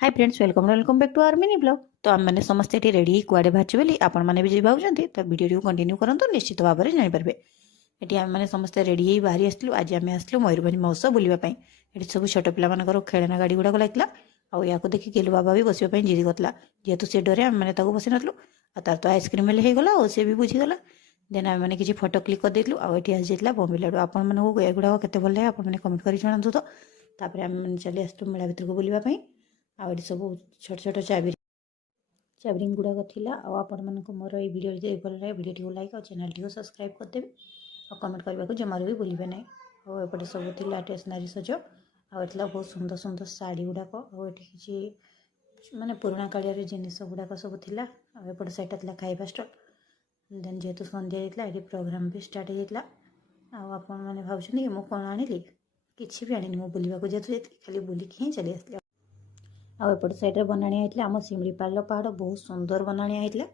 Hi friends welcome back to our mini blog. तो आम मैंने समस्ते ये रेडी कुआडे बाहर बोली आपण मैंने भी भावुं तो वीडियो कंटिन्यू करंतु निश्चित भाव में जानीपारे। ये आम मैंने समस्ते रेडी ही बाहरी आसलु। आज आम आसलु मयूरभंज महोत्सव बुलावाई। ये सब छोट पिला खेलना गाड़ी गुड़ाक लगे आउ देखिए गेलु बाबा भी बसवाई जिद करला जेहेतु सी डरे आम मैंने बसी नलु तार तो आइसक्रीम हेल्ले होगला और सी भी बुझीगला। देन आम मैंने किसी फोटो क्लिक कर देलु आठ आसी जाता बम्बे लाडू आपण मानक एगुड़ा के भल लगे आप कमेंट कर जनातु। तो तापर आम मैंने चली आसलु मेला भितर को बुलावाई। आठ सब छोट छोट चाबरिंग गुड़ाक थी आपण मानक मोर ये वीडियो जो भल लगे वीडियो लाइक और चैनल टी सब्सक्राइब करदेवे और कमेंट करने को जमार भी भूलें ना। और एपटे सब थी स्टेसनारी सज आला बहुत सुंदर सुंदर शाढ़ी गुड़ाक और किसी माने पुराणा कालिया जिनस गुड़ाक सब थी। एपटे सैटा थी खाଇବା स्टल। देन जेहेतु संध्या जाता ये प्रोग्राम भी स्टार्ट होता आपण मैंने भावुं कि मुझे कौन आनी किसी भी आनी मो बुलवाक जेहतु खाली बुलिकी ही चली आसली। आउ एपट साइड बनाणिया होता आम शिमिलीपाल पहाड़ बहुत सुंदर बनाणिया होता।